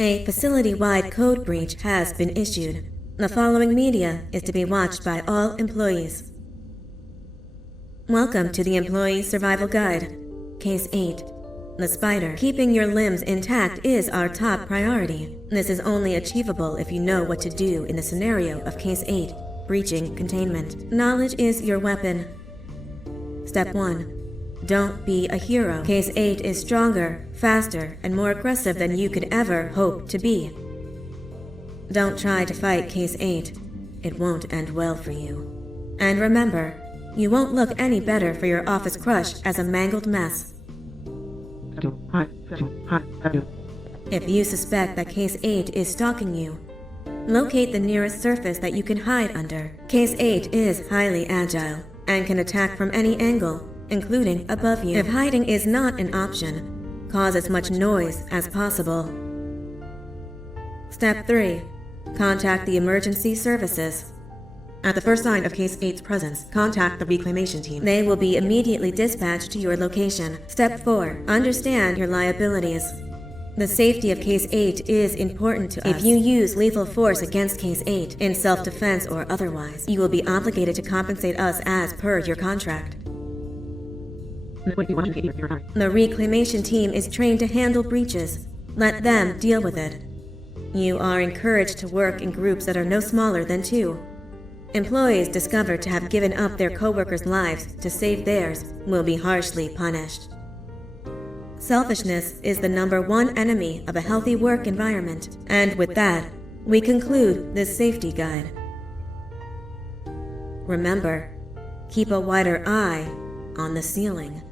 A facility-wide code breach has been issued. The following media is to be watched by all employees. Welcome to the Employee Survival Guide. Case 8. The spider. Keeping your limbs intact is our top priority. This is only achievable if you know what to do in the scenario of Case 8, breaching containment. Knowledge is your weapon. Step 1. Don't be a hero. Case 8 is stronger, faster, and more aggressive than you could ever hope to be. Don't try to fight Case 8. It won't end well for you. And remember, you won't look any better for your office crush as a mangled mess. If you suspect that Case 8 is stalking you, locate the nearest surface that you can hide under. Case 8 is highly agile and can attack from any angle, including above you. If hiding is not an option, cause as much noise as possible. Step 3. Contact the emergency services. At the first sign of Case 8's presence, contact the reclamation team. They will be immediately dispatched to your location. Step 4. Understand your liabilities. The safety of Case 8 is important to us. If you use lethal force against Case 8, in self-defense or otherwise, you will be obligated to compensate us as per your contract. The reclamation team is trained to handle breaches. Let them deal with it. You are encouraged to work in groups that are no smaller than 2. Employees discovered to have given up their coworkers' lives to save theirs will be harshly punished. Selfishness is the #1 enemy of a healthy work environment. And with that, we conclude this safety guide. Remember, keep a wider eye on the ceiling.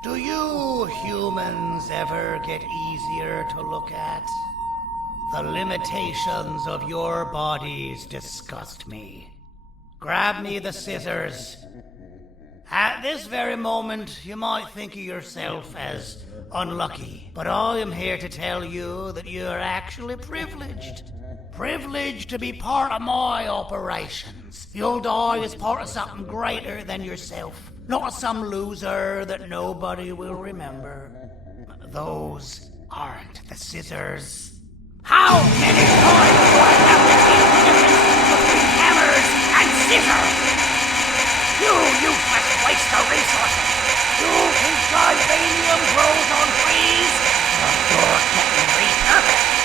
Do you humans ever get easier to look at? The limitations of your bodies disgust me. Grab me the scissors. At this very moment, you might think of yourself as unlucky, but I am here to tell you that you are actually privileged. Privileged to be part of my operations. You'll die as part of something greater than yourself, not some loser that nobody will remember. Those aren't the scissors. How many times do I have to teach the difference between hammers and scissors? You useless waste of resources! You think titanium grows on trees? Well, you're getting repurposed!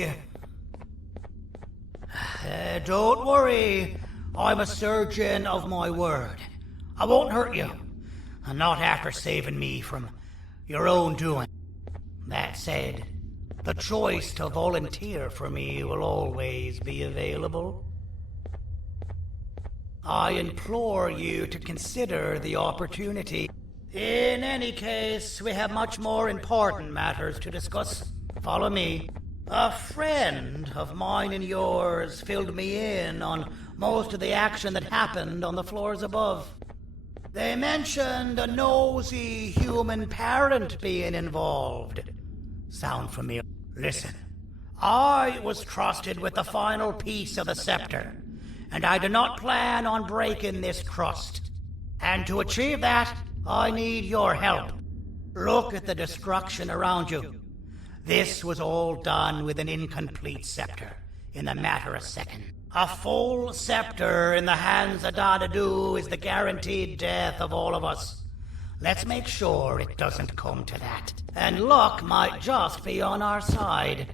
you. Don't worry. I'm a surgeon of my word. I won't hurt you. And not after saving me from your own doing. That said, the choice to volunteer for me will always be available. I implore you to consider the opportunity. In any case, we have much more important matters to discuss. Follow me. A friend of mine and yours filled me in on most of the action that happened on the floors above. They mentioned a nosy human parent being involved. Sound familiar? Listen, I was trusted with the final piece of the scepter, and I do not plan on breaking this trust. And to achieve that, I need your help. Look at the destruction around you. This was all done with an incomplete scepter in a matter of seconds. A full scepter in the hands of Dadadu is the guaranteed death of all of us. Let's make sure it doesn't come to that. And luck might just be on our side.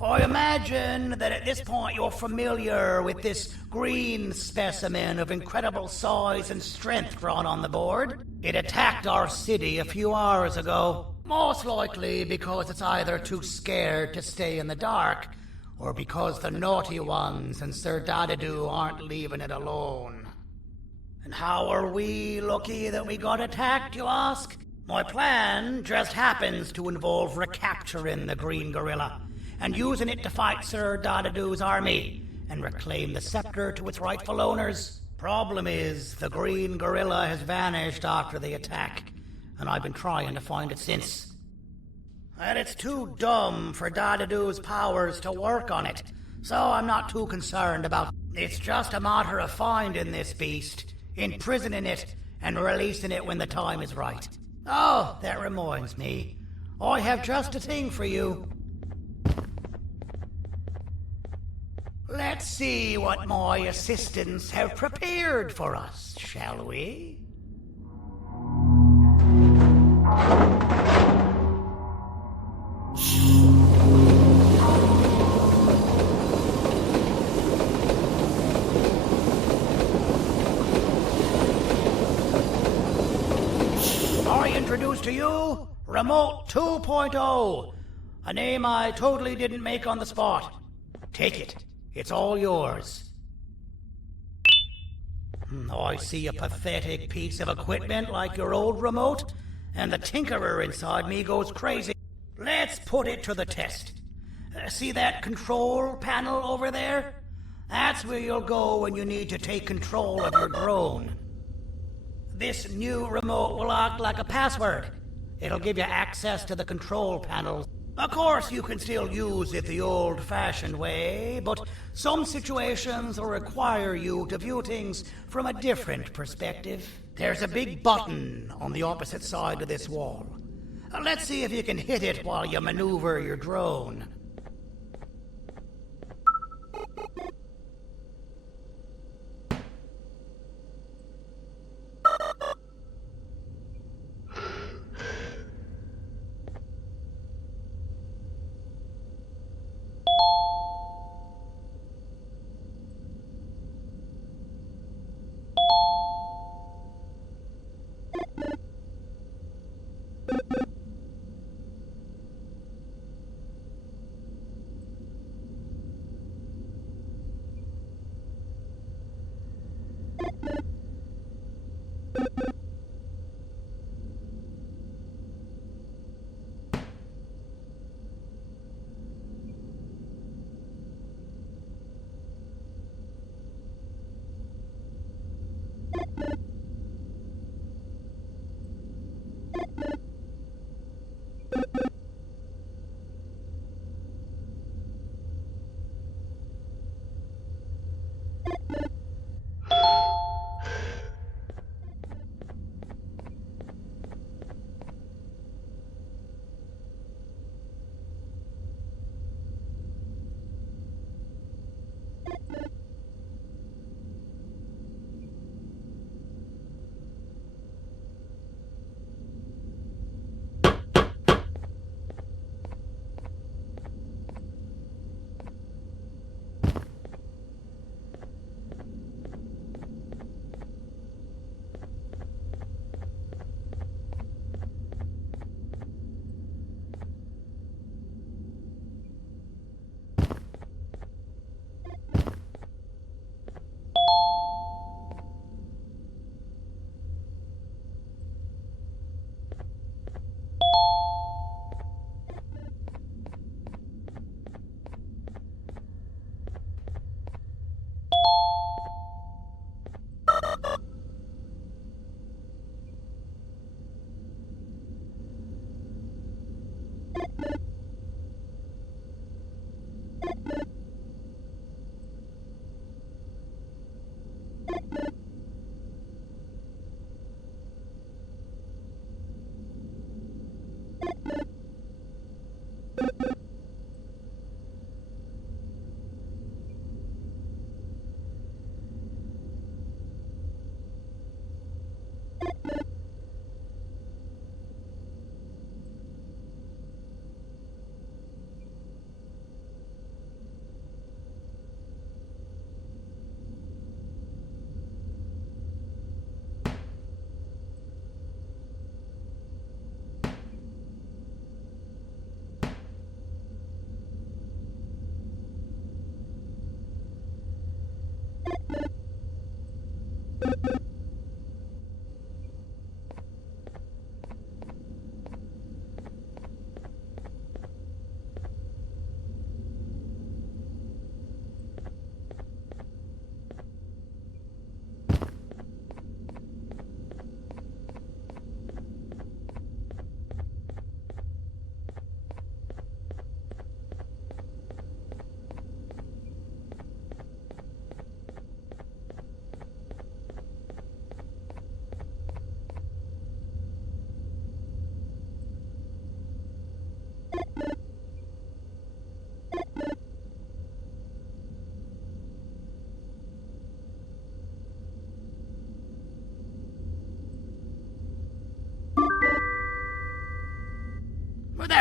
I imagine that at this point you're familiar with this green specimen of incredible size and strength drawn on the board. It attacked our city a few hours ago. Most likely because it's either too scared to stay in the dark, or because the naughty ones and Sir Dadadu aren't leaving it alone. And how are we lucky that we got attacked, you ask? My plan just happens to involve recapturing the green gorilla and using it to fight Sir Dadadu's army and reclaim the scepter to its rightful owners. Problem is, the green gorilla has vanished after the attack, and I've been trying to find it since. And it's too dumb for Dadadu's powers to work on it, so I'm not too concerned about it. It's just a matter of finding this beast, imprisoning it, and releasing it when the time is right. Oh, that reminds me. I have just a thing for you. Let's see what my assistants have prepared for us, shall we? I introduce to you Remote 2.0, a name I totally didn't make on the spot. Take it. It's all yours. I see a pathetic piece of equipment like your old remote, and the tinkerer inside me goes crazy. Let's put it to the test. See that control panel over there? That's where you'll go when you need to take control of your drone. This new remote will act like a password. It'll give you access to the control panel. Of course, you can still use it the old-fashioned way, but some situations will require you to view things from a different perspective. There's a big button on the opposite side of this wall. Let's see if you can hit it while you maneuver your drone.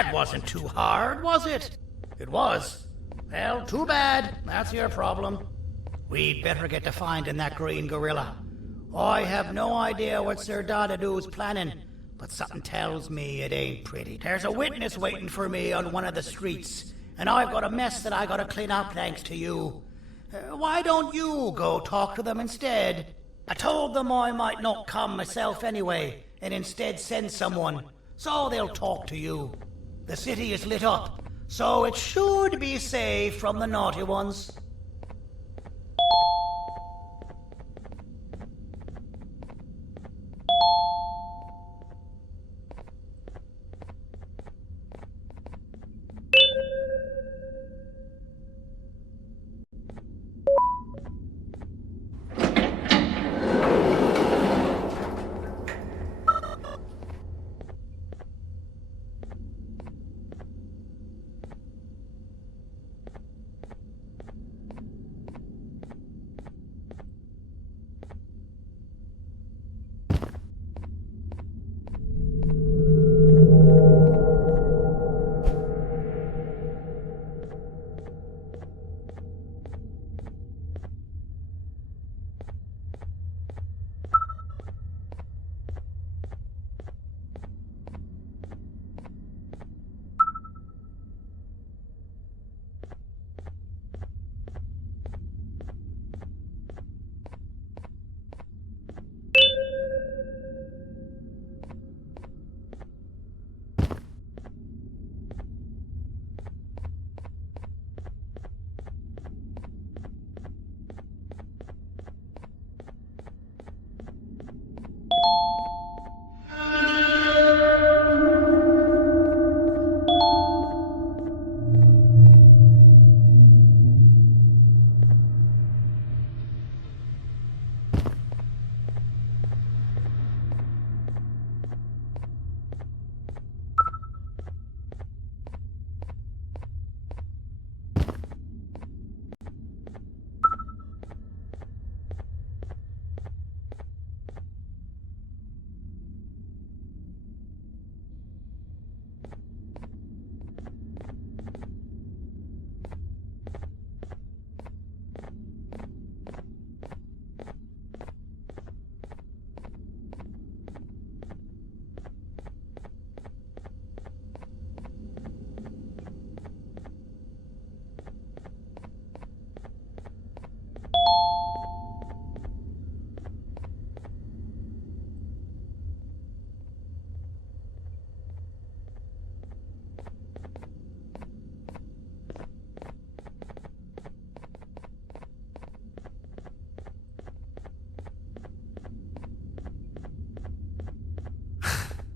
That wasn't too hard, was it? It was. Well, too bad. That's your problem. We'd better get to finding that green gorilla. I have no idea what Sir Dadadu's planning, but something tells me it ain't pretty. There's a witness waiting for me on one of the streets, and I've got a mess that I gotta clean up thanks to you. Why don't you go talk to them instead? I told them I might not come myself anyway, and instead send someone, so they'll talk to you. The city is lit up, so it should be safe from the naughty ones.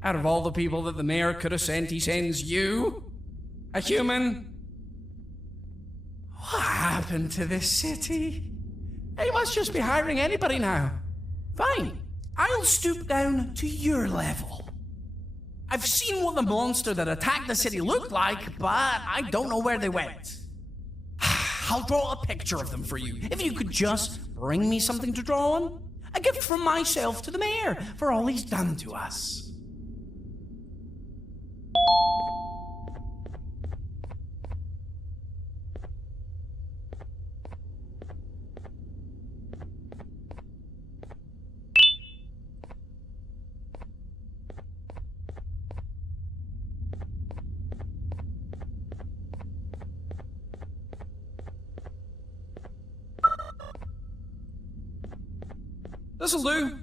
Out of all the people that the mayor could have sent, he sends you? A human? What happened to this city? He must just be hiring anybody now. Fine, I'll stoop down to your level. I've seen what the monster that attacked the city looked like, but I don't know where they went. I'll draw a picture of them for you, if you could just bring me something to draw on. A gift from myself to the mayor for all he's done to us. This'll do.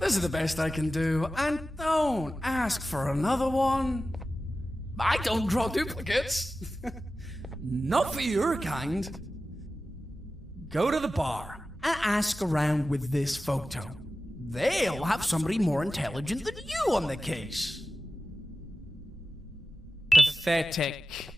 This is the best I can do, and don't ask for another one. I don't draw duplicates. Not for your kind. Go to the bar and ask around with this photo. They'll have somebody more intelligent than you on the case. Pathetic.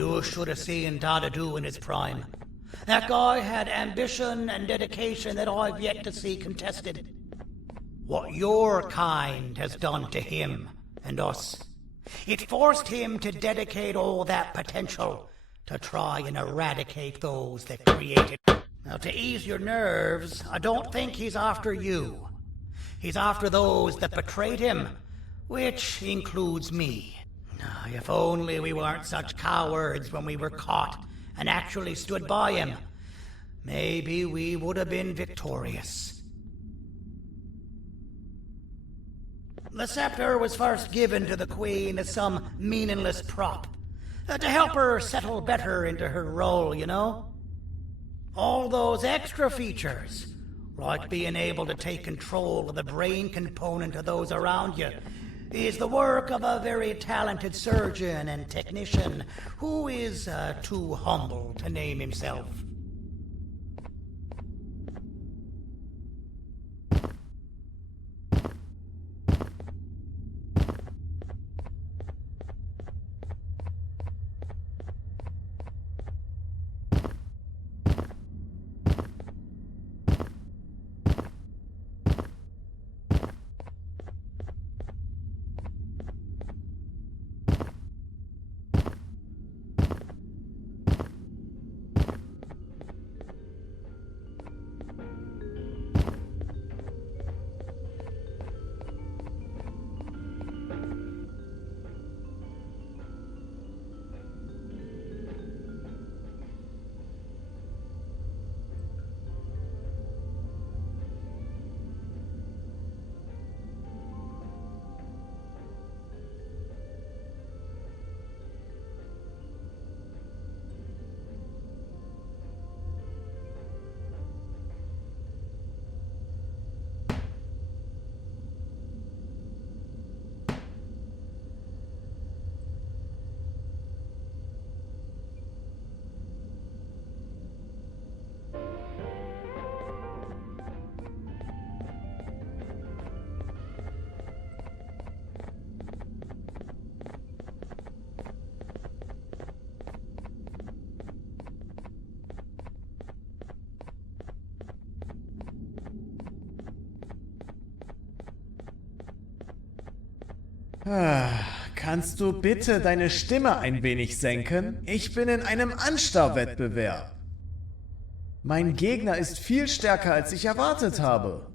You should have seen Dadadu in his prime. That guy had ambition and dedication that I've yet to see contested. What your kind has done to him and us, it forced him to dedicate all that potential to try and eradicate those that created. Now, to ease your nerves, I don't think he's after you. He's after those that betrayed him, which includes me. If only we weren't such cowards when we were caught and actually stood by him, maybe we would have been victorious. The scepter was first given to the Queen as some meaningless prop, to help her settle better into her role, you know? All those extra features, like being able to take control of the brain component of those around you, is the work of a very talented surgeon and technician who is too humble to name himself. Kannst du bitte deine Stimme ein wenig senken? Ich bin in einem Anstarrwettbewerb. Mein Gegner ist viel stärker, als ich erwartet habe.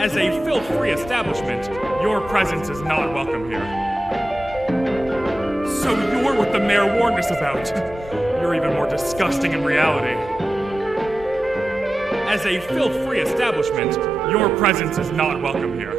As a filth-free establishment, your presence is not welcome here. So you're what the mayor warned us about. You're even more disgusting in reality. As a filth-free establishment, your presence is not welcome here.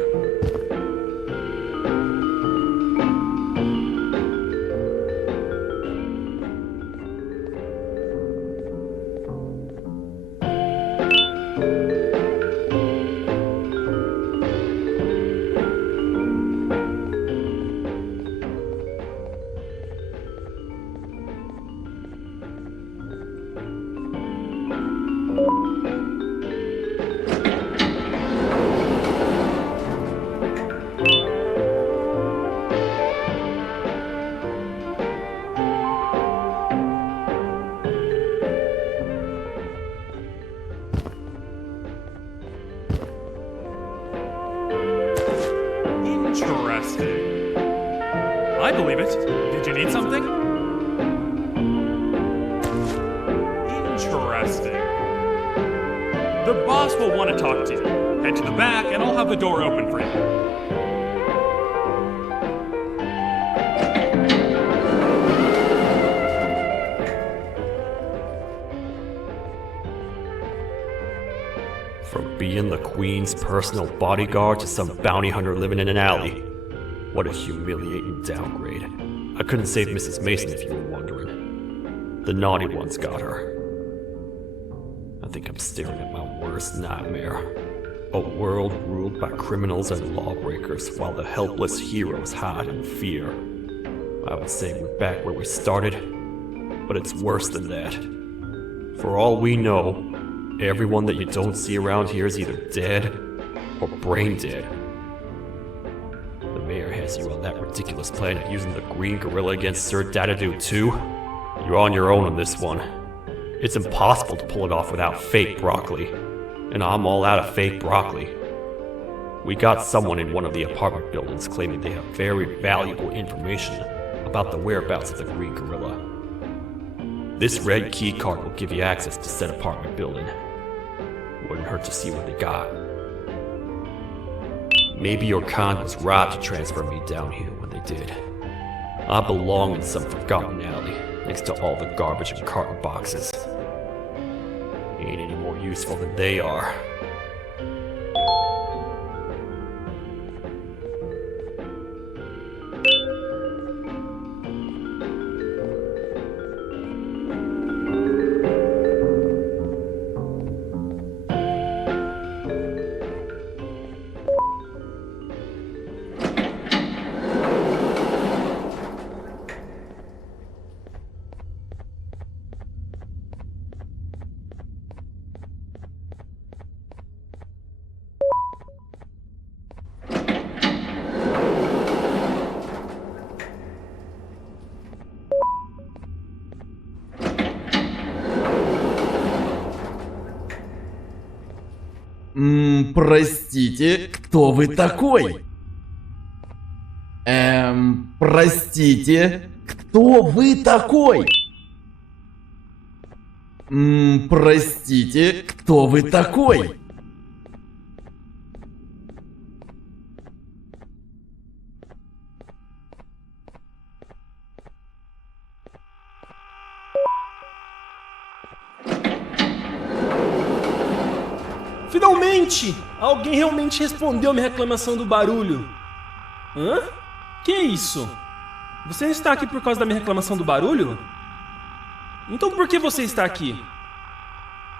Interesting. I believe it. Did you need something? Interesting. The boss will want to talk to you. Head to the back and I'll have the door open for you. From being the Queen's personal bodyguard to some bounty hunter living in an alley. What a humiliating downgrade. I couldn't save Mrs. Mason if you were wondering. The naughty ones got her. I think I'm staring at my worst nightmare. A world ruled by criminals and lawbreakers while the helpless heroes hide in fear. I would say we're back where we started, but it's worse than that. For all we know, everyone that you don't see around here is either dead or brain dead. The mayor has you on that ridiculous plan of using the green gorilla against Sir Dadadoo too. You're on your own on this one. It's impossible to pull it off without fake broccoli. And I'm all out of fake broccoli. We got someone in one of the apartment buildings claiming they have very valuable information about the whereabouts of the green gorilla. This red key card will give you access to said apartment building. Wouldn't hurt to see what they got. Maybe your kind was right to transfer me down here when they did. I belong in some forgotten alley, next to all the garbage and carton boxes. Ain't any more useful than they are. Простите, кто вы такой? Простите, кто вы такой? Простите, кто вы такой? Finalmente! Alguém realmente respondeu a minha reclamação do barulho. Hã? Que é isso? Você está aqui por causa da minha reclamação do barulho? Então por que você está aqui?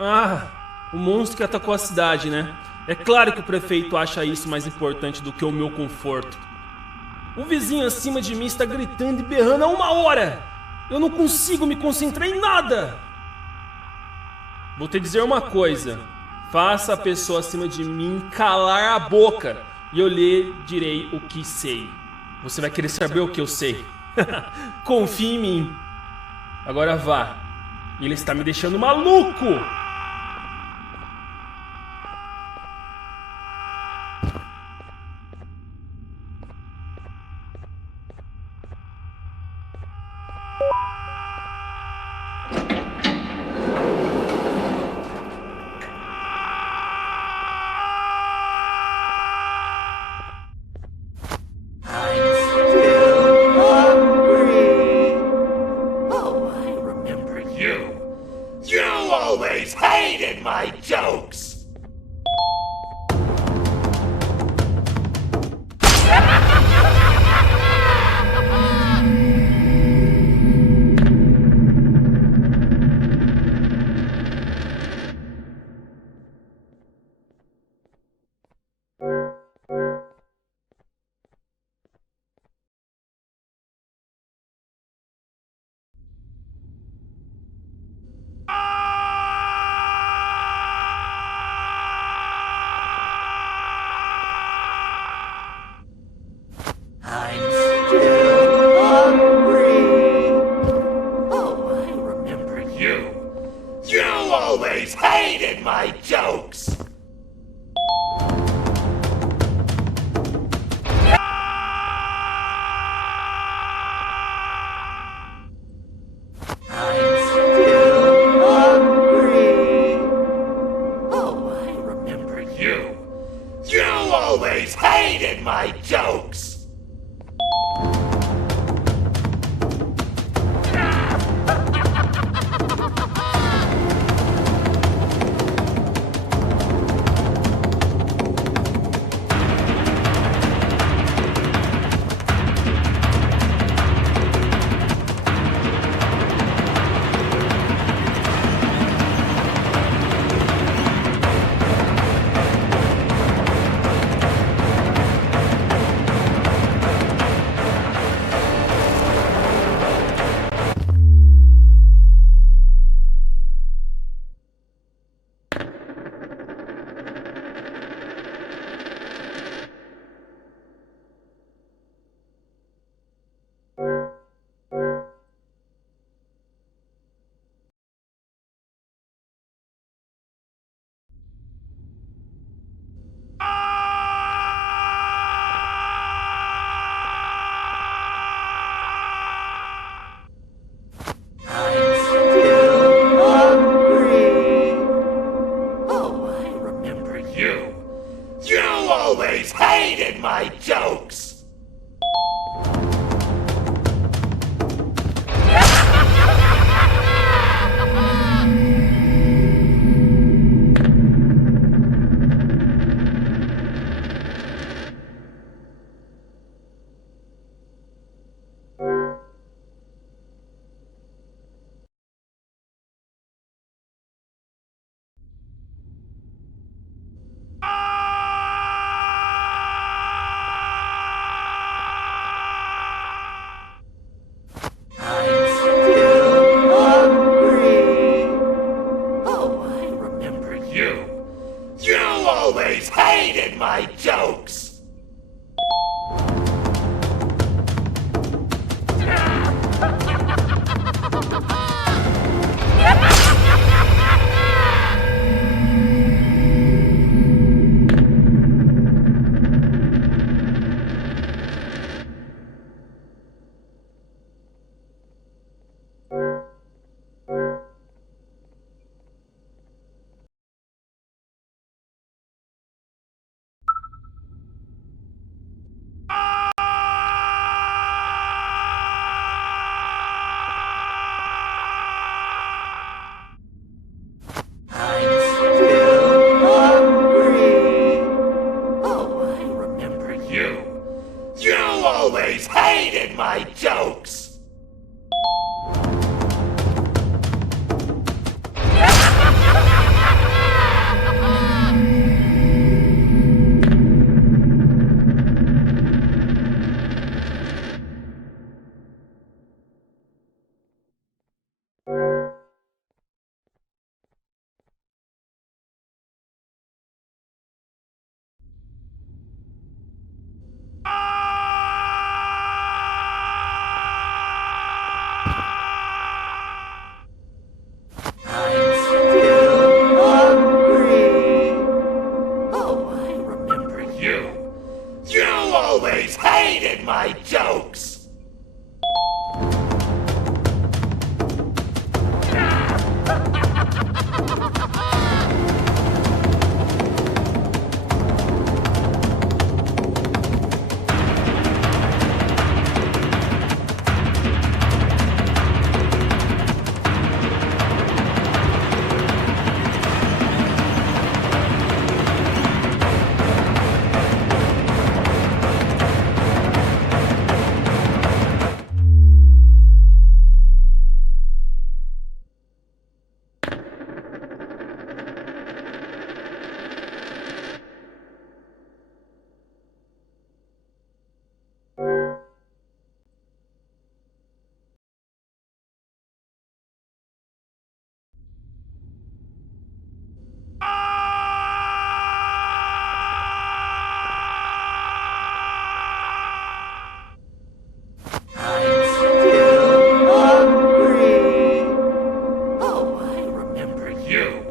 Ah, o monstro que atacou a cidade, né? É claro que o prefeito acha isso mais importante do que o meu conforto. O vizinho acima de mim está gritando e berrando há 1 hora! Eu não consigo me concentrar em nada! Vou te dizer uma coisa. Faça a pessoa acima de mim calar a boca e eu lhe direi o que sei. Você vai querer saber o que eu sei. Confie em mim. Agora vá. Ele está me deixando maluco! Jokes! My jokes! I'm still hungry. Oh, I remember you. You always hated my jokes! My jokes! Hated my jokes! hated my jokes! I'm still hungry. Oh, I remember you.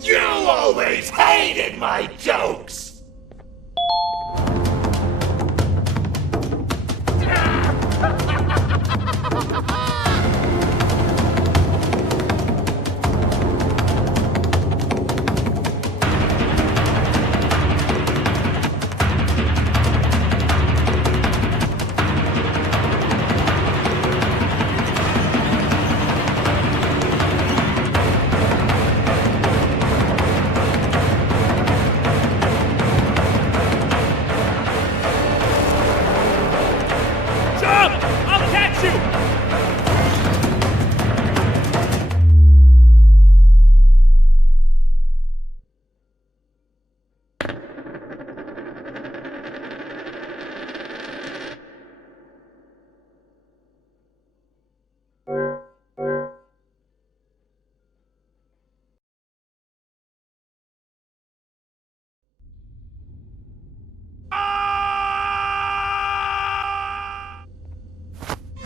You always hated my jokes! Jump! I'll catch you!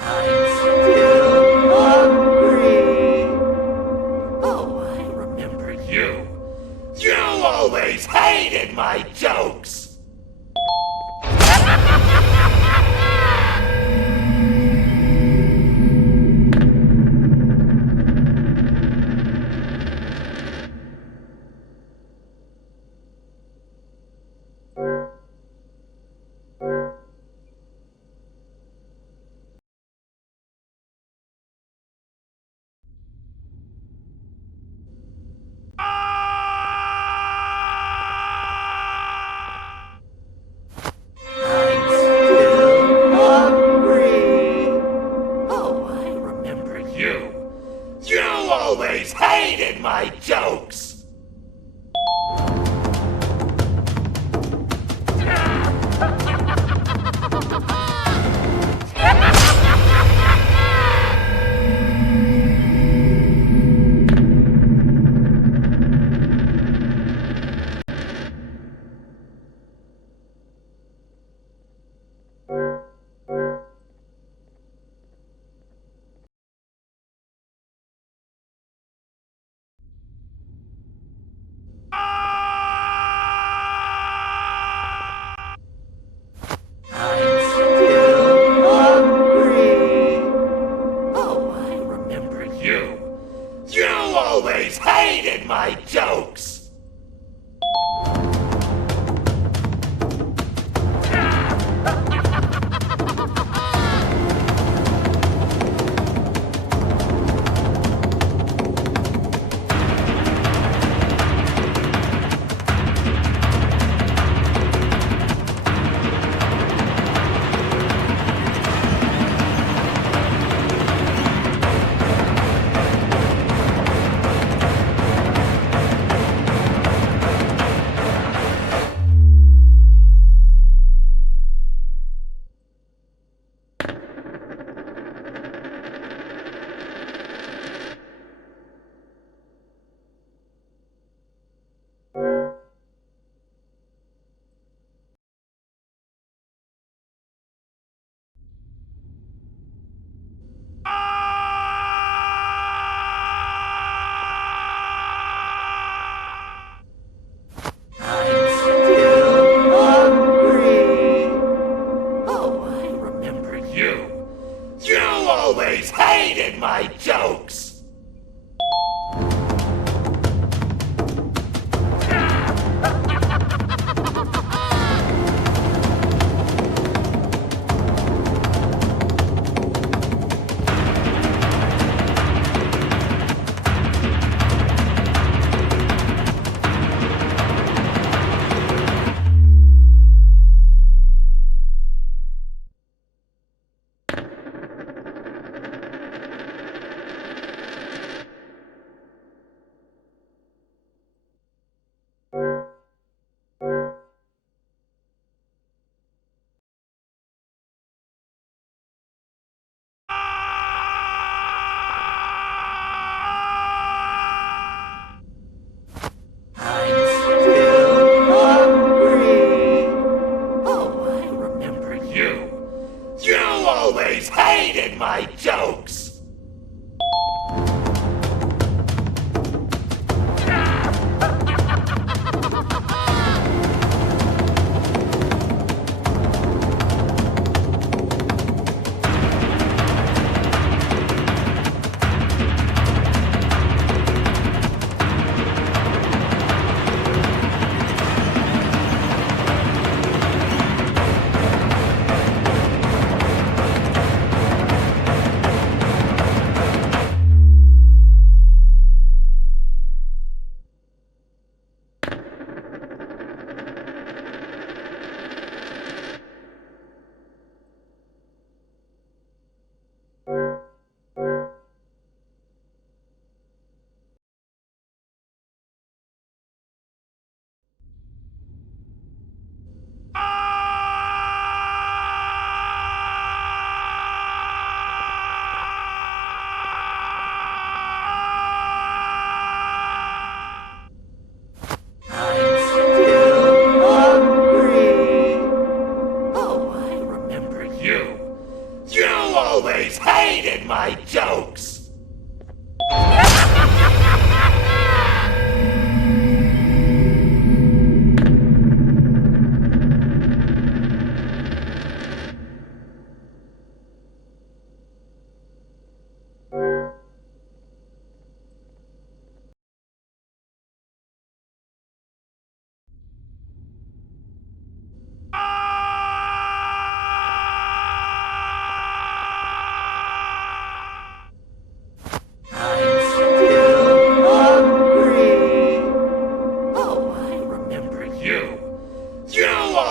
I'm still hungry. Oh, I remember you. You always hated my jokes!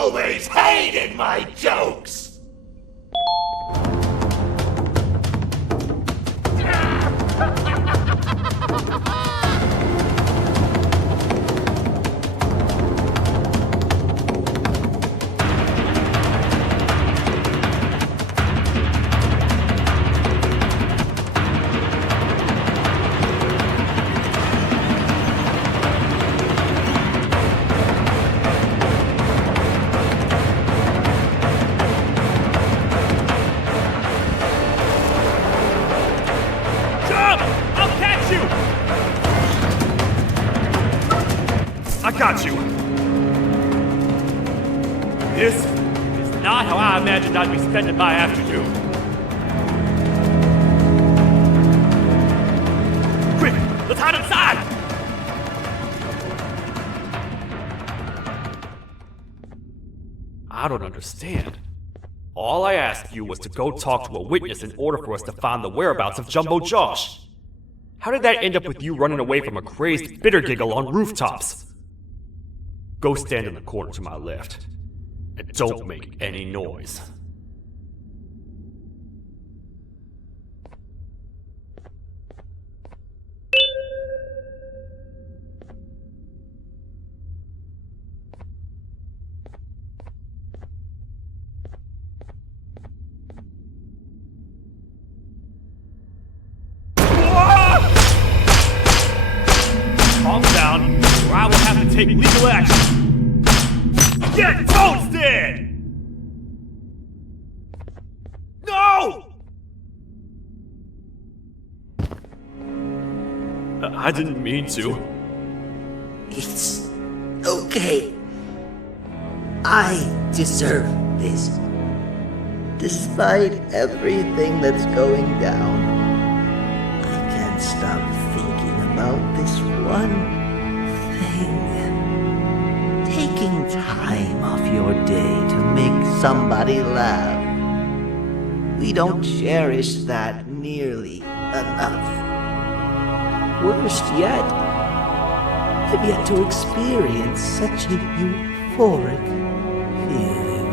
always hated my jokes! I got you! This is not how I imagined I'd be spending my afternoon. Quick, let's hide inside! I don't understand. All I asked you was to go talk to a witness in order for us to find the whereabouts of Jumbo Josh. How did that end up with you running away from a crazed bitter giggle on rooftops? Go stand in the corner to my left, and don't make any noise. Calm down, or I will have to take legal action. Get toasted! No! I didn't mean to. It's okay. I deserve this. Despite everything that's going down, I can't stop thinking about this one thing. Taking time off your day to make somebody laugh. We don't cherish that nearly enough. Worst yet, I've yet to experience such a euphoric feeling.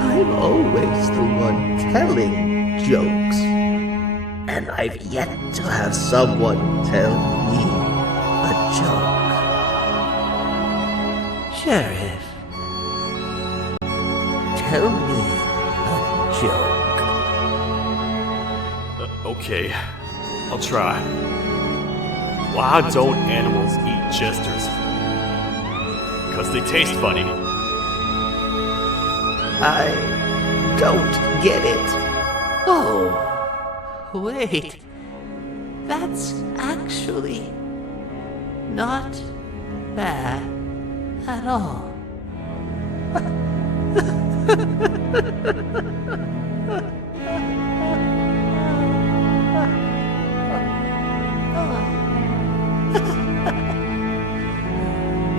I'm always the one telling jokes, and I've yet to have someone tell me a joke. Sheriff, tell me a joke. Okay, I'll try. Why don't animals eat jesters? 'Cause they taste funny. I don't get it. Oh, wait. That's actually not bad at all.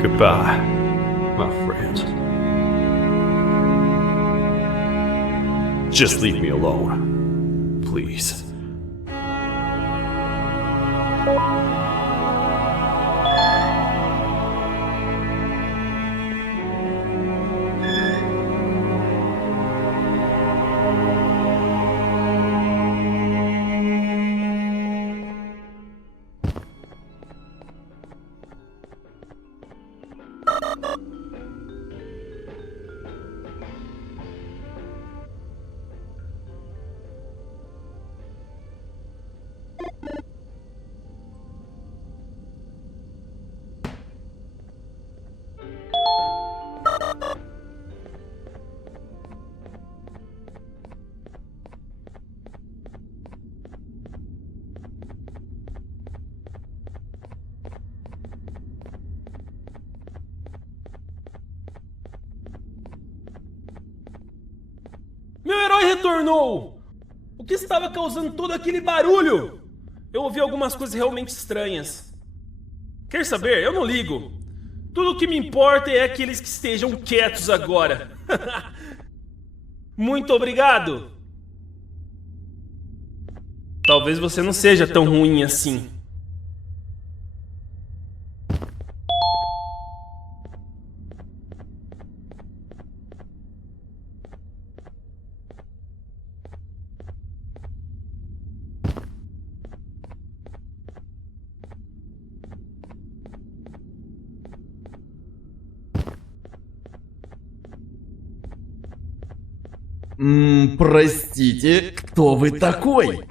Goodbye, my friend. Just leave me alone, please. Meu herói retornou! O que estava causando todo aquele barulho? Eu ouvi algumas coisas realmente estranhas. Quer saber? Eu não ligo. Tudo o que me importa é aqueles que estejam quietos agora. Muito obrigado! Talvez você não seja tão ruim assim. Простите, кто вы такой?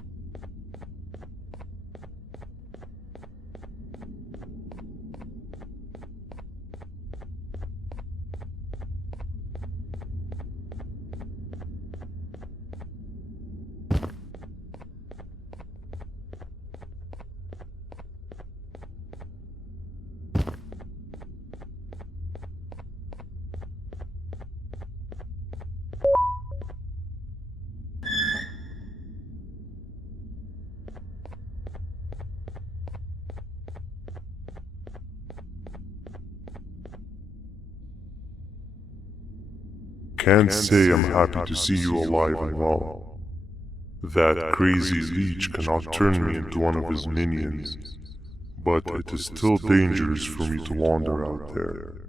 Can't say I'm happy to see you alive and well. That crazy leech cannot turn me into one of his minions, but it is still dangerous for me to wander out there.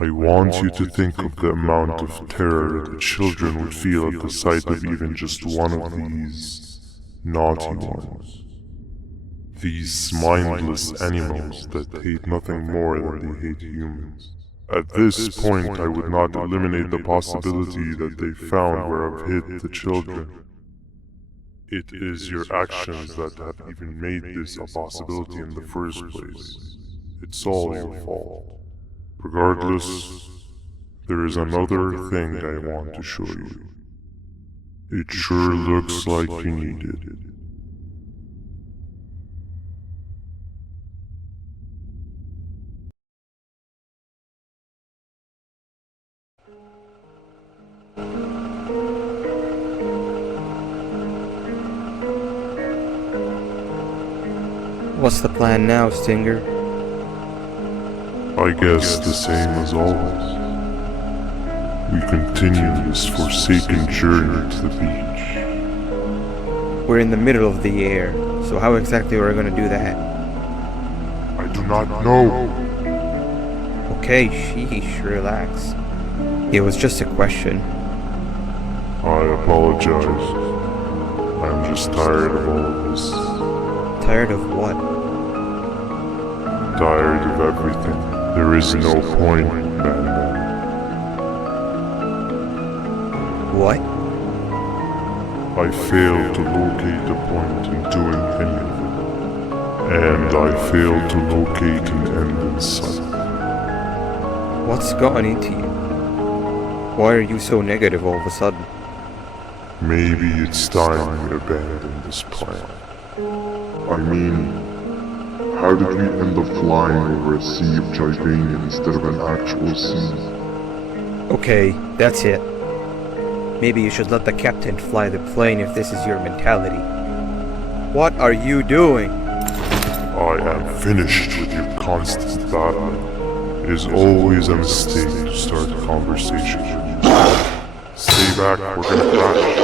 I want you to think of the amount of terror the children would feel at the sight of even just one of these naughty ones. These mindless animals that hate nothing more than they hate humans. At this point, I would not eliminate the possibility that they found where I've hid the children. It is your actions that have even made this a possibility in the first place. It's all your fault. Regardless, there is another thing I want to show you. It sure looks like you need it. What's the plan now, Stinger? I guess the same as always. We continue this forsaken journey to the beach. We're in the middle of the air, so how exactly are we gonna do that? I do not know. Okay, sheesh, relax. It was just a question. I apologize. I'm just tired of all of this. Tired of what? Tired of everything. There is no point, banban. What? I failed to locate the point in doing anything. And I failed to locate an end in sight. What's gotten into you? Why are you so negative all of a sudden? Maybe it's time we abandon this plan. I mean, how did we end up flying over a sea of Givania instead of an actual sea? Okay, that's it. Maybe you should let the captain fly the plane if this is your mentality. What are you doing? I am finished with your constant battling. It is always a mistake to start a conversation with you. Stay back, we're gonna crash.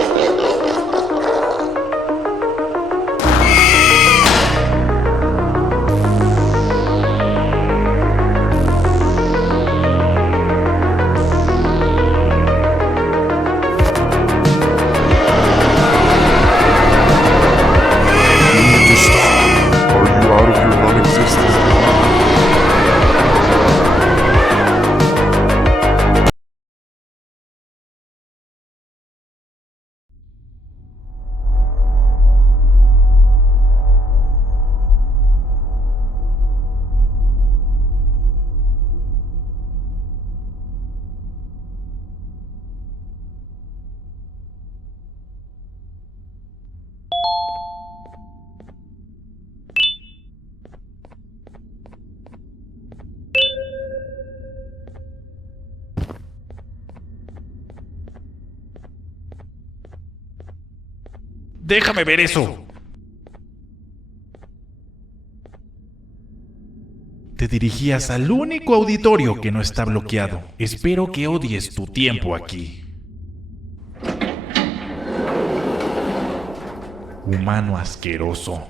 Déjame ver eso. Te dirigías al único auditorio que no está bloqueado. Espero que odies tu tiempo aquí. Humano asqueroso.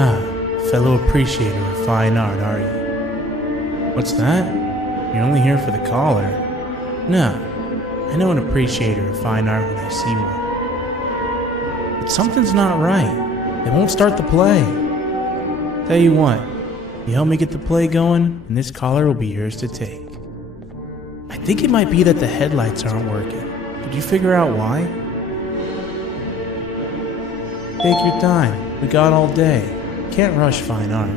Ah, fellow appreciator of fine art, are you? What's that? You're only here for the collar. No, I know an appreciator of fine art when I see one. But something's not right. They won't start the play. Tell you what, you help me get the play going, and this collar will be yours to take. I think it might be that the headlights aren't working. Did you figure out why? Take your time. We got all day. Can't rush fine art.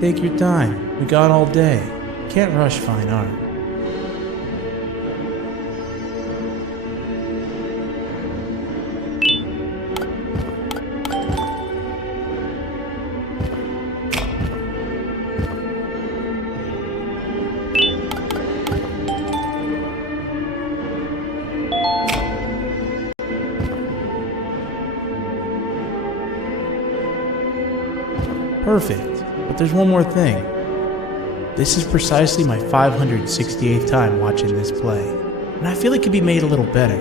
Take your time. We got all day. Can't rush fine art. Perfect. But there's one more thing. This is precisely my 568th time watching this play, and I feel it could be made a little better.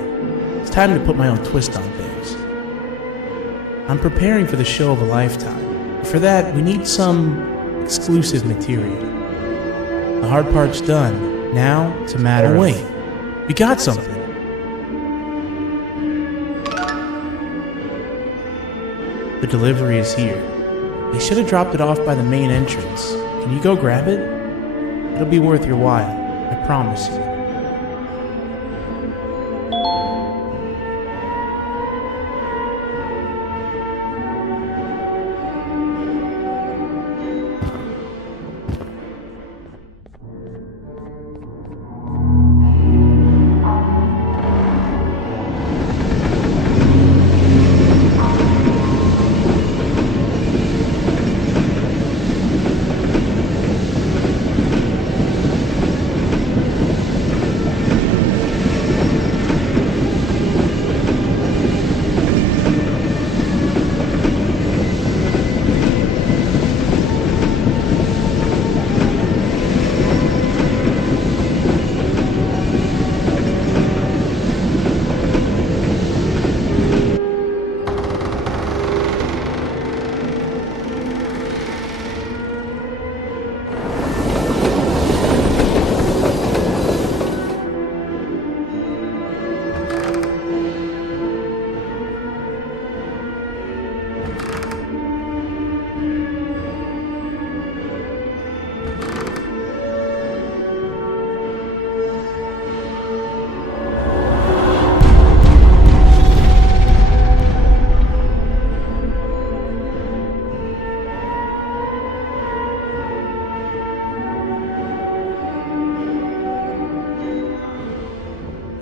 It's time to put my own twist on things. I'm preparing for the show of a lifetime. For that, we need some exclusive material. The hard part's done. Now, it's a matter of... wait, we got something. The delivery is here. They should have dropped it off by the main entrance. Can you go grab it? It'll be worth your while, I promise you.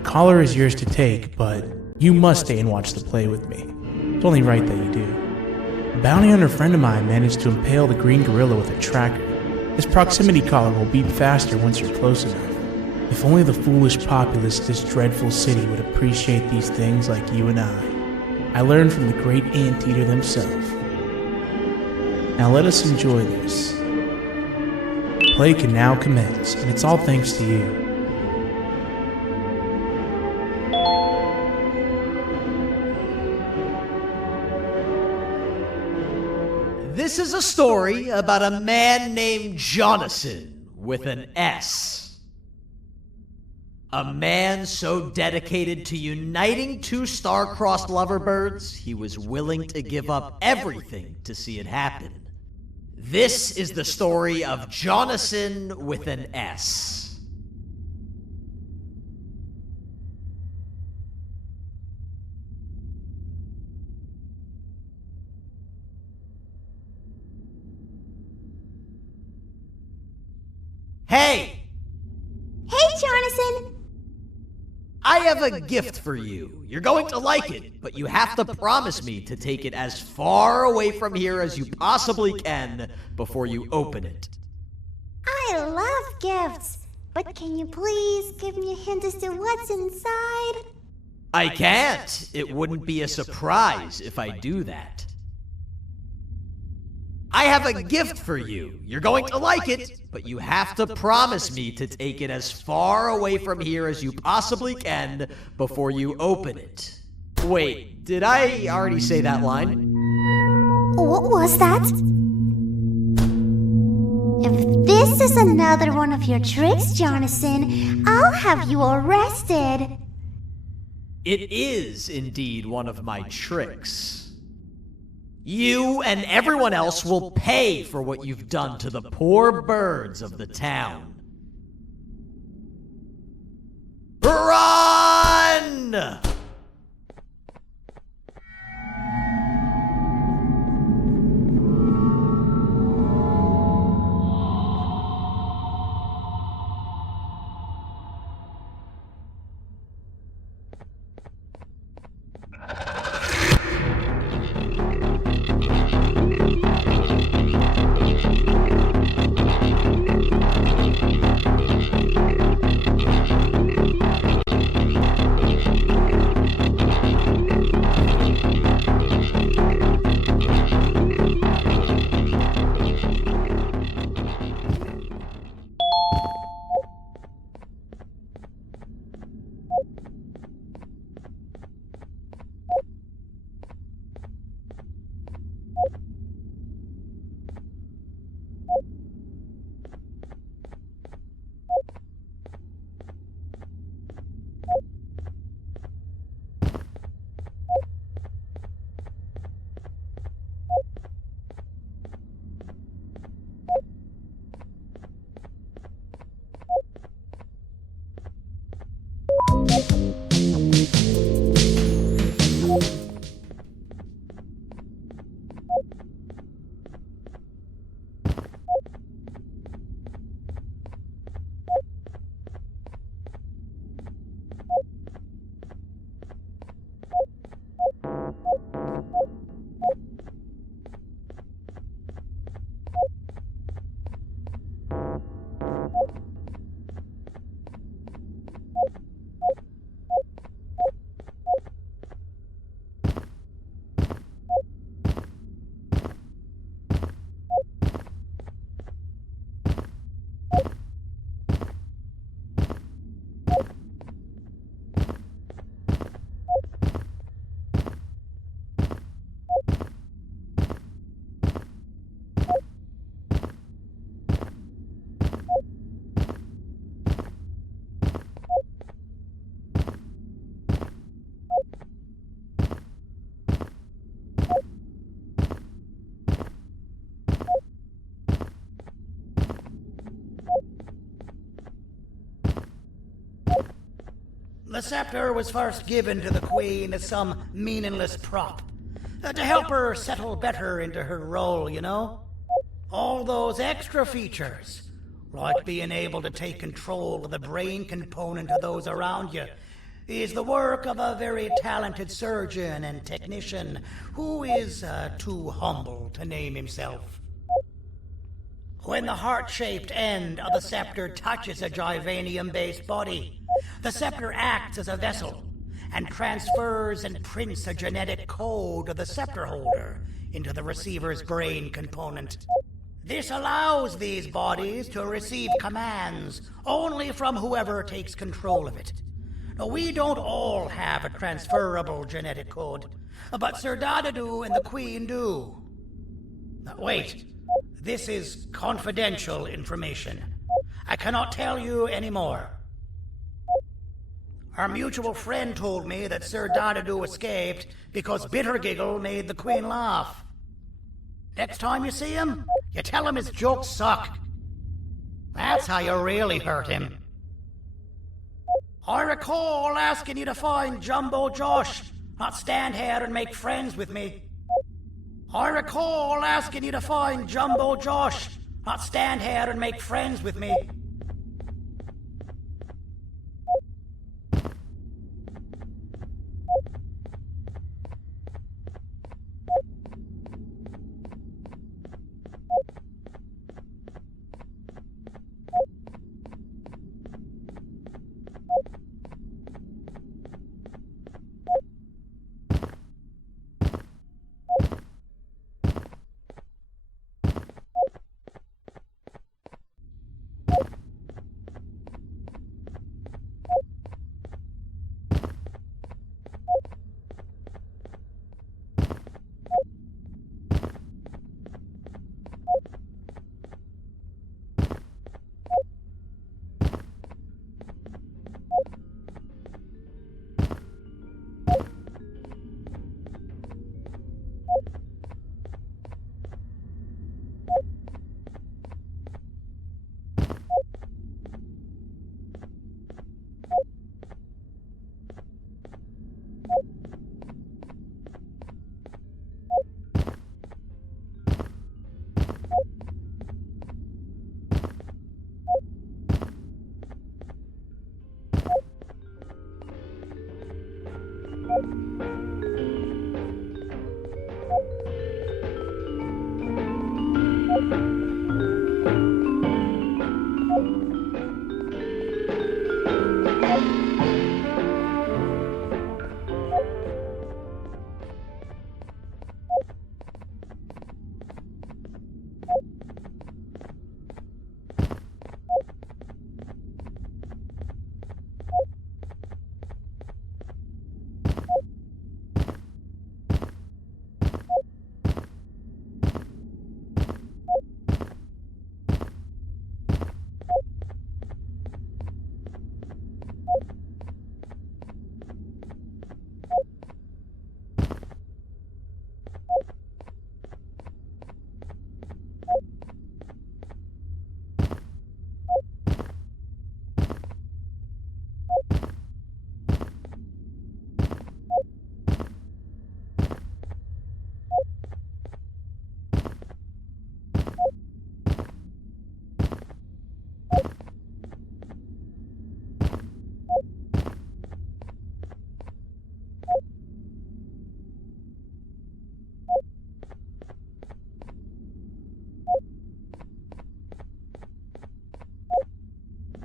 Collar is yours to take, but you must stay and watch the play with me. It's only right that you do. A bounty hunter friend of mine managed to impale the green gorilla with a tracker. This proximity collar will beep faster once you're close enough. If only the foolish populace of this dreadful city would appreciate these things like you and I. I learned from the great anteater himself. Now let us enjoy this. Play can now commence, and it's all thanks to you. This is a story about a man named Jonathan with an S. A man so dedicated to uniting two star-crossed loverbirds, he was willing to give up everything to see it happen. This is the story of Jonathan with an S. Hey! Hey, Jonathan! I have a gift for you. You're going to like it, but you have to promise me to take it as far away from here as you possibly can before you open it. I love gifts, but can you please give me a hint as to what's inside? I can't. It wouldn't be a surprise if I do that. I have a gift for you. You're going to like it, but you have to promise me to take it as far away from here as you possibly can before you open it. Wait, did I already say that line? What was that? If this is another one of your tricks, Jonathan, I'll have you arrested. It is indeed one of my tricks. You and everyone else will pay for what you've done to the poor birds of the town. Run! The scepter was first given to the Queen as some meaningless prop. To help her settle better into her role, you know? All those extra features, like being able to take control of the brain component of those around you, is the work of a very talented surgeon and technician who is too humble to name himself. When the heart-shaped end of the scepter touches a Givanium-based body, the scepter acts as a vessel and transfers and prints a genetic code of the scepter holder into the receiver's brain component. This allows these bodies to receive commands only from whoever takes control of it. Now, we don't all have a transferable genetic code, but Sir Dadadu and the Queen do. Now, wait. This is confidential information. I cannot tell you any more. Our mutual friend told me that Sir Dadadu escaped because Bittergiggle made the Queen laugh. Next time you see him, you tell him his jokes suck. That's how you really hurt him. I recall asking you to find Jumbo Josh, not stand here and make friends with me. I recall asking you to find Jumbo Josh, not stand here and make friends with me.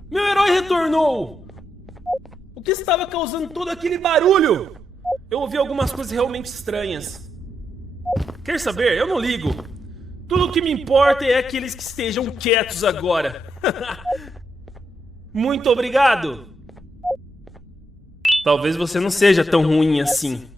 Meu herói retornou! O que estava causando todo aquele barulho? Eu ouvi algumas coisas realmente estranhas. Quer saber? Eu não ligo. Tudo o que me importa é aqueles que estejam quietos agora. Muito obrigado! Talvez você não seja tão ruim assim.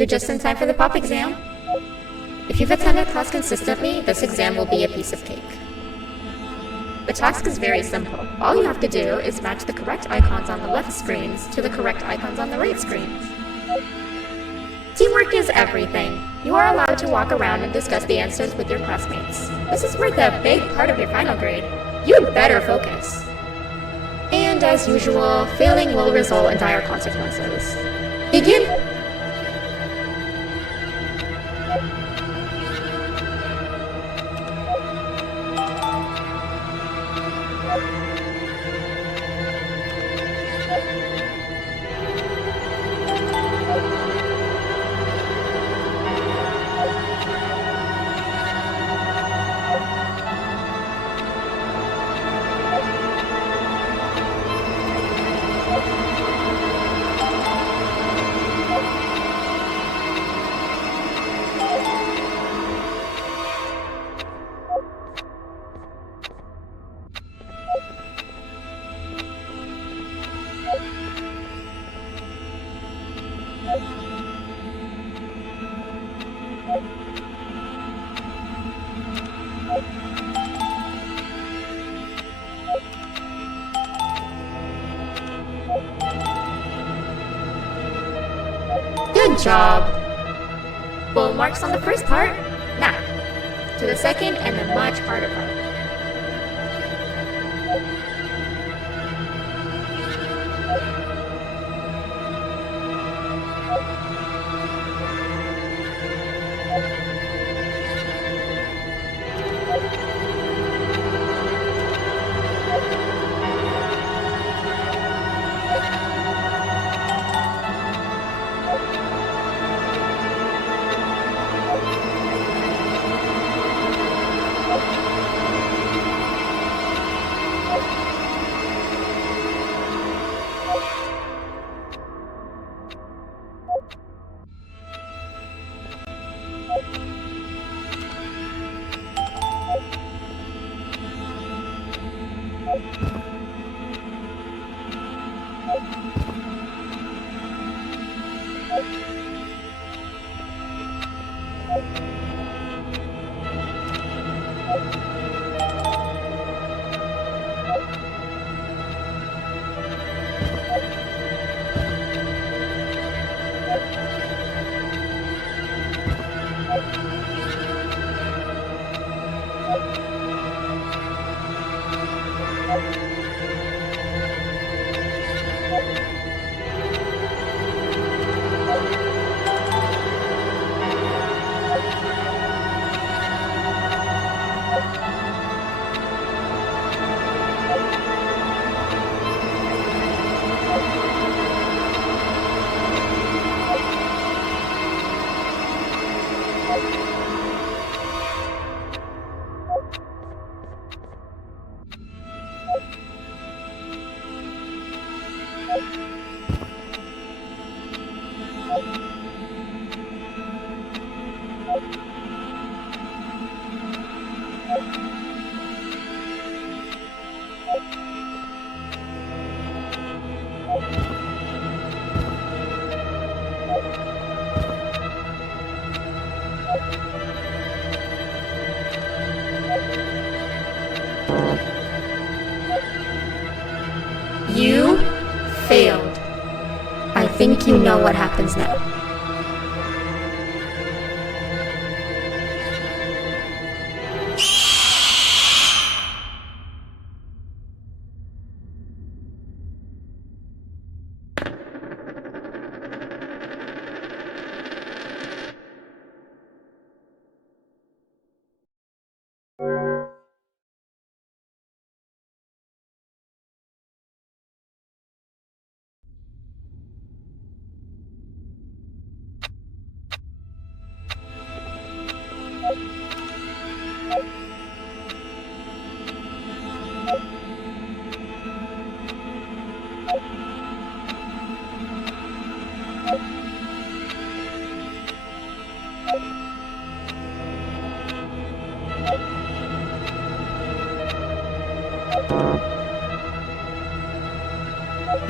You're just in time for the pop exam. If you've attended class consistently, this exam will be a piece of cake. The task is very simple. All you have to do is match the correct icons on the left screens to the correct icons on the right screens. Teamwork is everything. You are allowed to walk around and discuss the answers with your classmates. This is worth a big part of your final grade. You better focus. And as usual, failing will result in dire consequences. Begin! job. Full marks on the first part. Now, to the second and the much harder part. You failed. I think you know what happens now.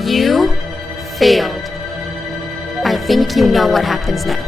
You failed. I think you know what happens now.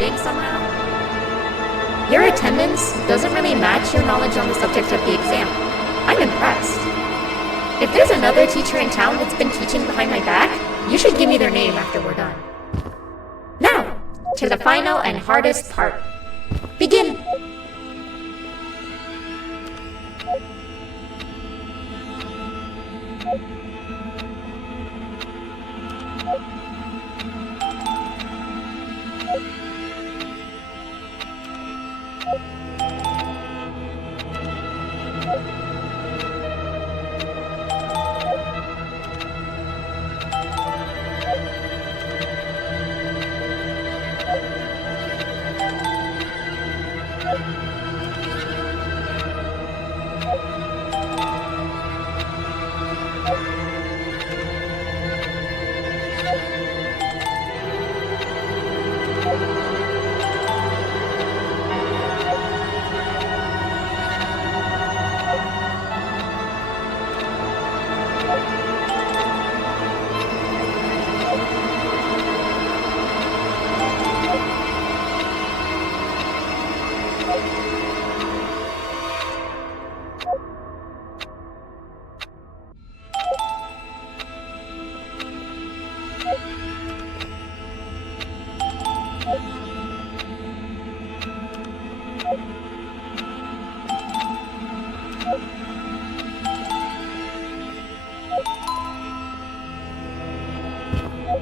cheating somehow? Your attendance doesn't really match your knowledge on the subject of the exam. I'm impressed. If there's another teacher in town that's been teaching behind my back, you should give me their name after we're done. Now, to the final and hardest part. Begin!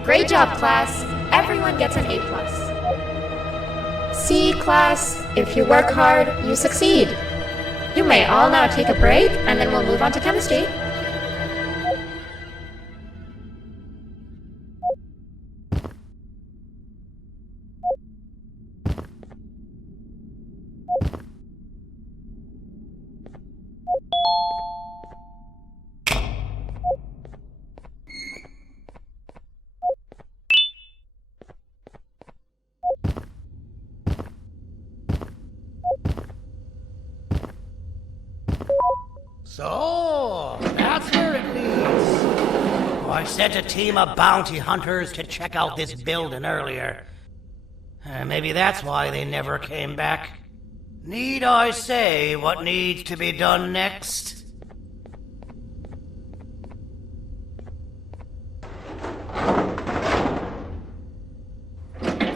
Great job, class. Everyone gets an A+. See, class, if you work hard, you succeed. You may all now take a break, and then we'll move on to chemistry. So, that's where it leads. I sent a team of bounty hunters to check out this building earlier. Maybe that's why they never came back. Need I say what needs to be done next?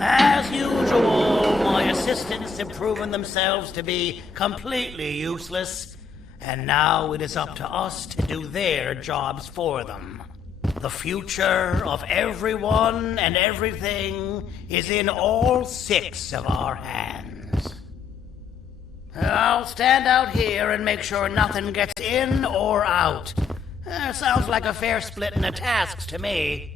As usual, my assistants have proven themselves to be completely useless. And now it is up to us to do their jobs for them. The future of everyone and everything is in all 6 of our hands. I'll stand out here and make sure nothing gets in or out. Sounds like a fair splitting of tasks to me.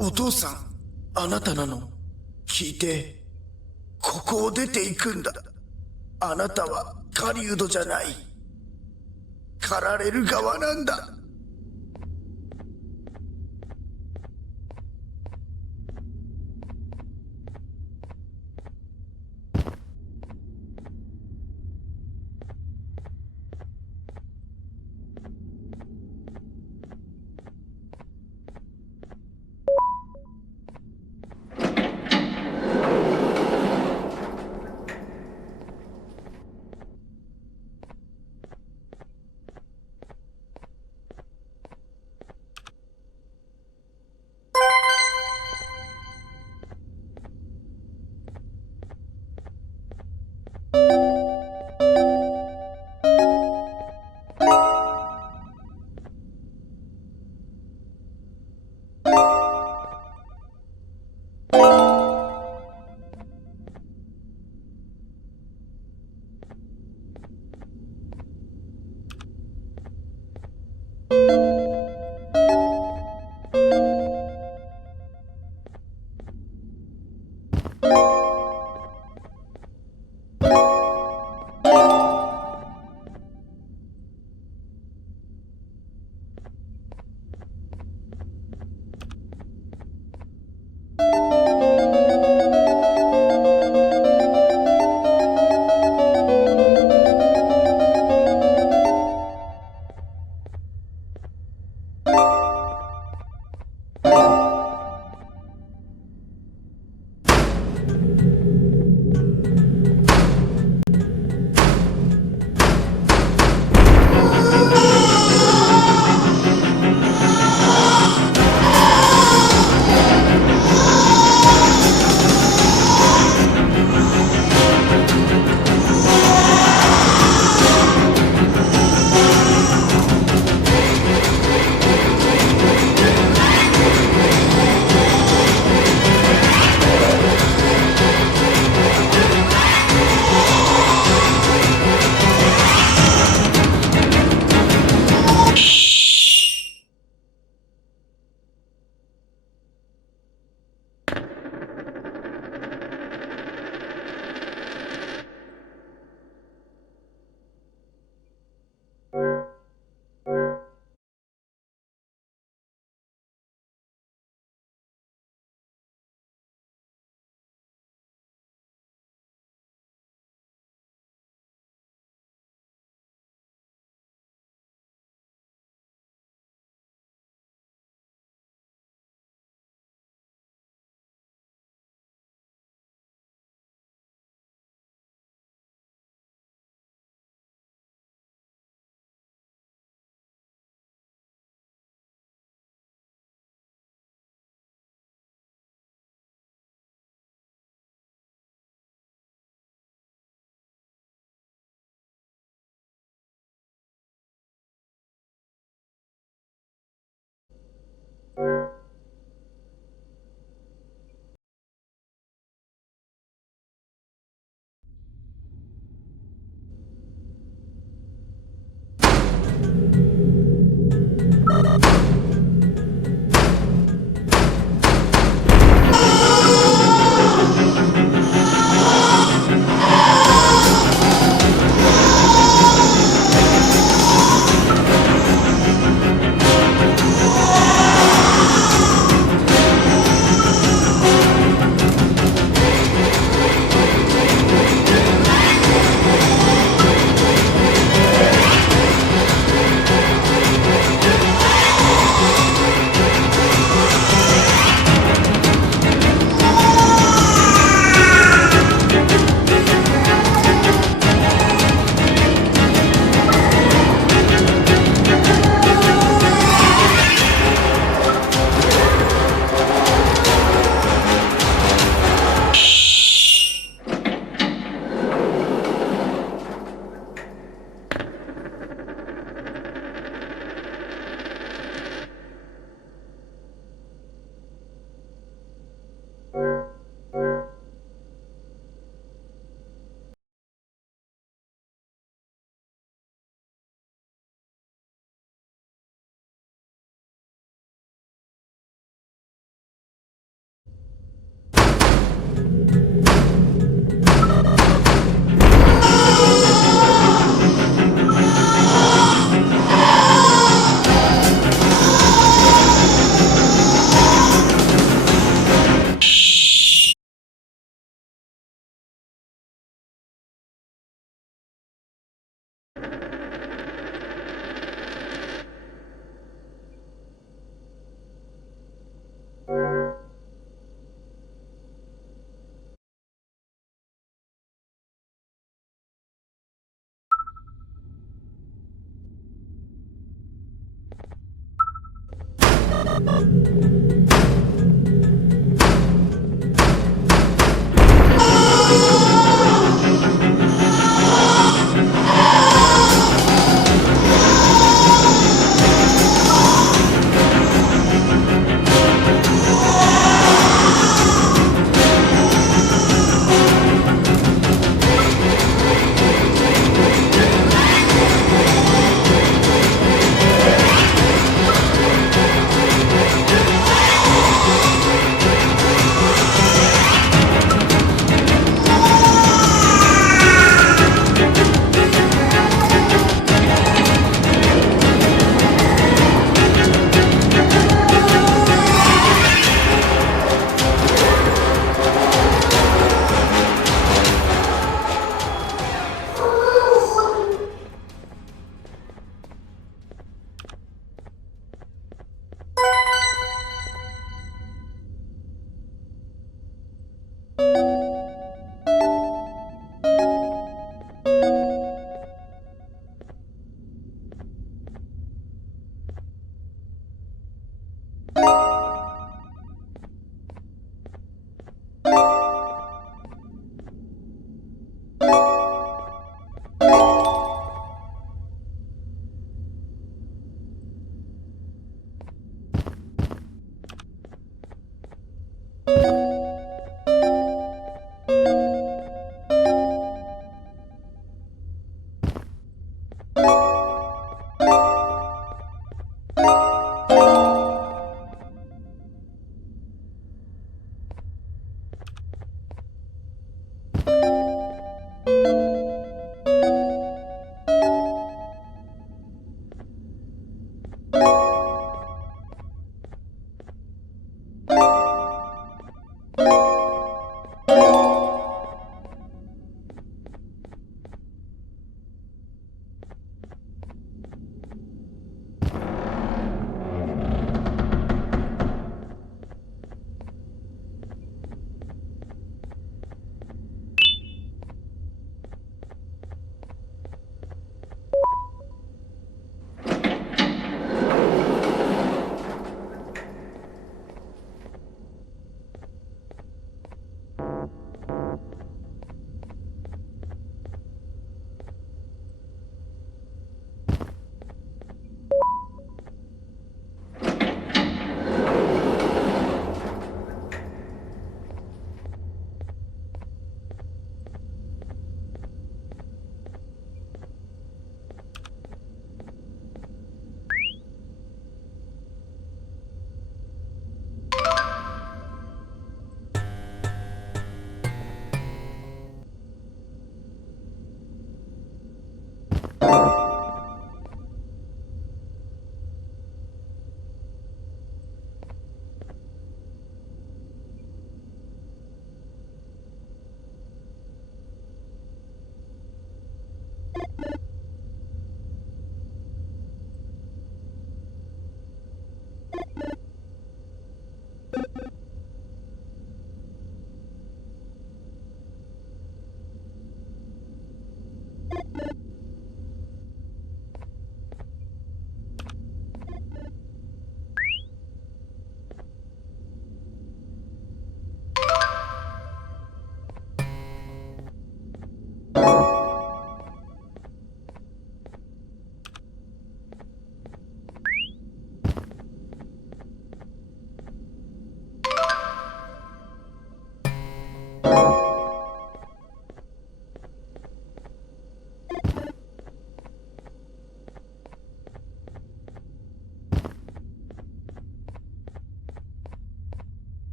お父さん、あなたなの。聞いて、ここを出ていくんだ。あなたは狩人じゃない。狩られる側なんだ。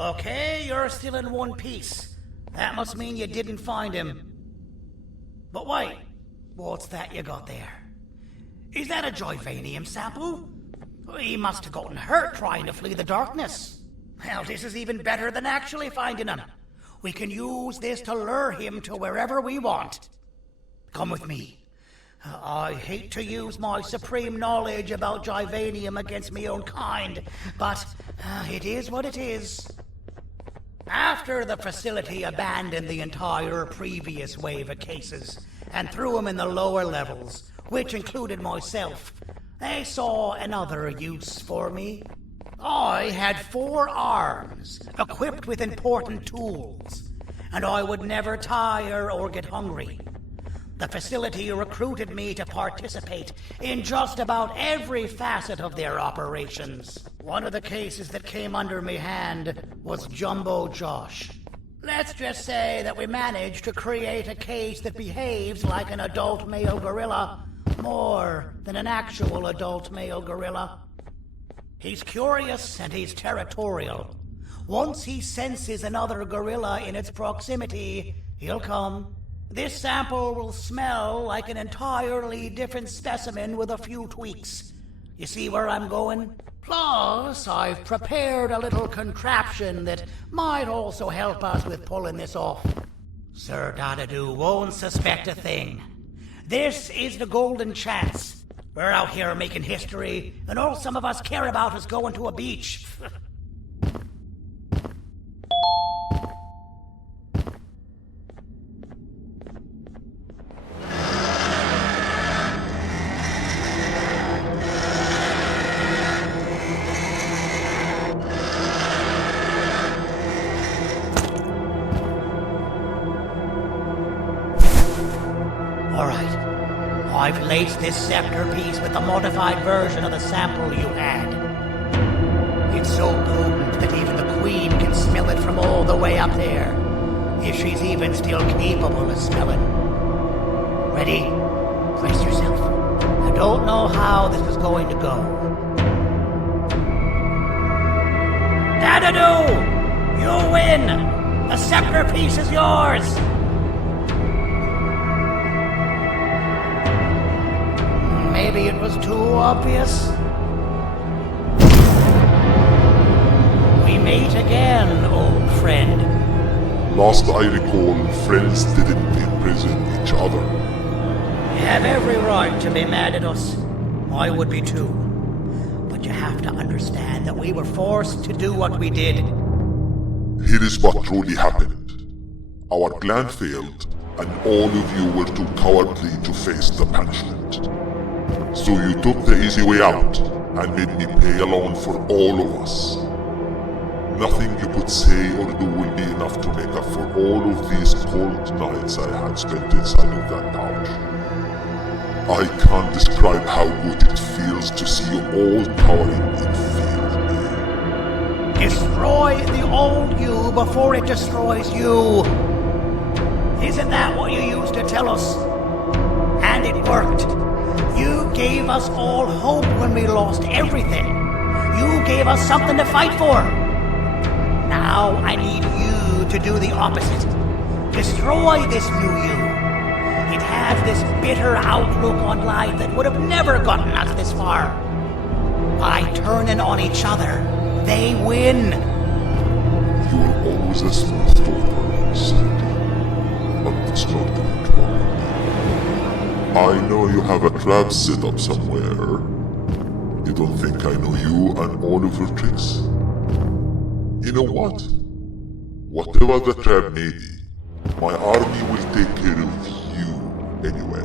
Okay, you're still in one piece. That must mean you didn't find him. But wait, what's that you got there? Is that a Joivanium sample? He must have gotten hurt trying to flee the darkness. Well, this is even better than actually finding him. We can use this to lure him to wherever we want. Come with me. I hate to use my supreme knowledge about Joivanium against my own kind, but it is what it is. After the facility abandoned the entire previous wave of cases and threw them in the lower levels, which included myself, they saw another use for me. I had 4 arms, equipped with important tools, and I would never tire or get hungry. The facility recruited me to participate in just about every facet of their operations. One of the cases that came under me hand was Jumbo Josh. Let's just say that we managed to create a case that behaves like an adult male gorilla, more than an actual adult male gorilla. He's curious and he's territorial. Once he senses another gorilla in its proximity, he'll come. This sample will smell like an entirely different specimen with a few tweaks. You see where I'm going? Plus, I've prepared a little contraption that might also help us with pulling this off. Sir Dadadu won't suspect a thing. This is the golden chance. We're out here making history, and all some of us care about is going to a beach. I've laced this scepter piece with the modified version of the sample you had. It's so potent that even the Queen can smell it from all the way up there, if she's even still capable of smelling. Ready? Brace yourself. I don't know how this is going to go. Dadadu! You win! The scepter piece is yours! Maybe it was too obvious. We meet again, old friend. Last I recall, friends didn't imprison each other. You have every right to be mad at us. I would be too. But you have to understand that we were forced to do what we did. Here is what truly happened. Our plan failed, and all of you were too cowardly to face the punishment. So you took the easy way out, and made me pay alone for all of us. Nothing you could say or do will be enough to make up for all of these cold nights I had spent inside of that pouch. I can't describe how good it feels to see you all cowering in fear. Destroy the old you before it destroys you. Isn't that what you used to tell us? And it worked. You gave us all hope when we lost everything. You gave us something to fight for. Now I need you to do the opposite. Destroy this new you. It has this bitter outlook on life that would have never gotten us this far. By turning on each other, they win. You were always a smooth talker, Sandy. But that's not going to bother me. I know you have a trap set up somewhere. You don't think I know you and all of your tricks? You know what? Whatever the trap may be, my army will take care of you anyway.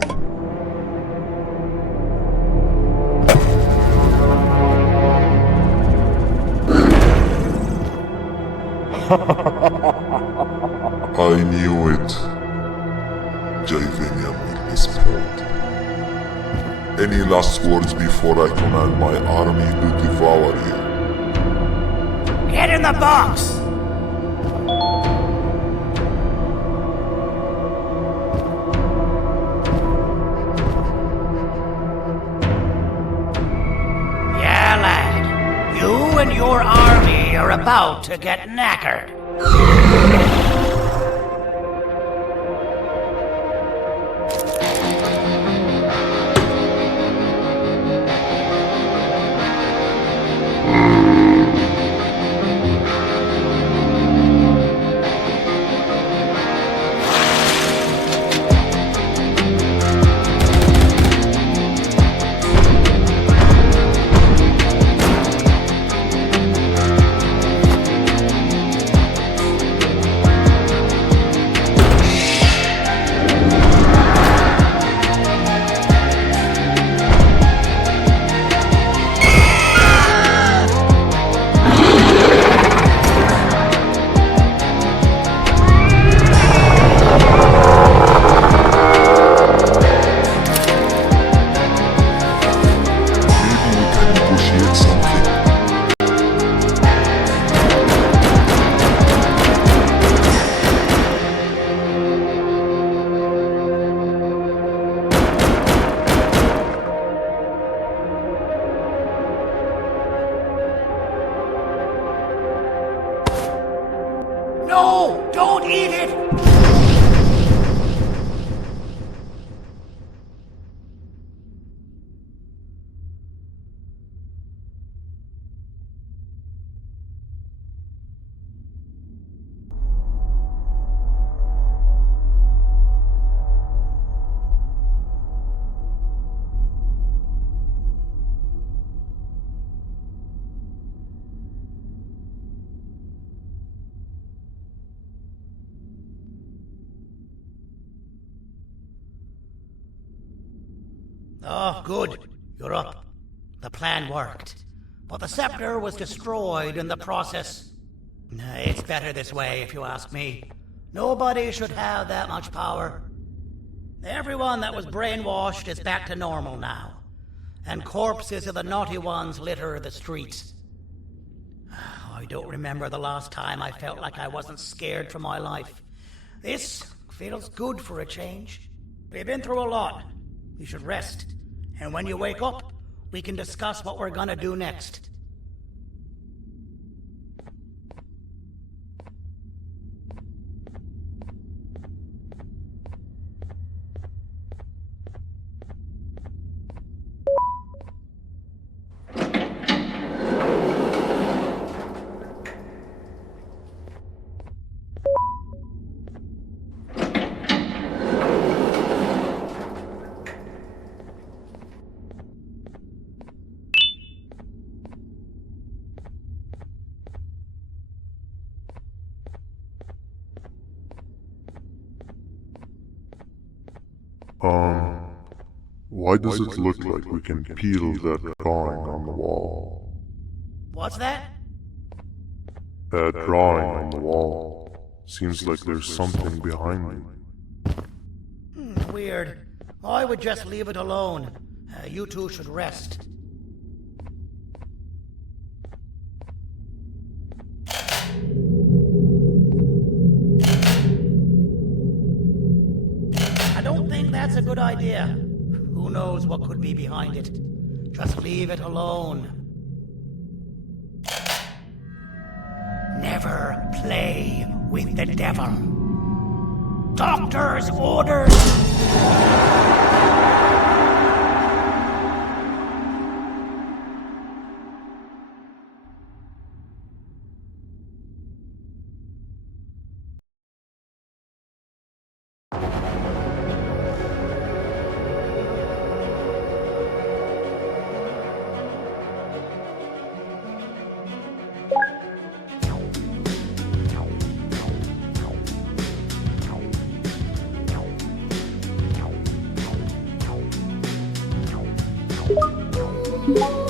I knew it. Joivanium will be spilled. Any last words before I command my army to devour you? Get in the box! Yeah, lad. You and your army are about to get knackered. No! Don't eat it! Oh, good. You're up. The plan worked. But the scepter was destroyed in the process. It's better this way, if you ask me. Nobody should have that much power. Everyone that was brainwashed is back to normal now. And corpses of the naughty ones litter the streets. I don't remember the last time I felt like I wasn't scared for my life. This feels good for a change. We've been through a lot. You should rest. And when you wake up, we can discuss what we're gonna do next. Why does it look like we can peel that drawing on the wall? What's that? That drawing on the wall. Seems like there's something behind it. Weird. I would just leave it alone. You two should rest. I don't think that's a good idea. Who knows what could be behind it? Just leave it alone. Never play with the devil. Doctor's orders! Woo!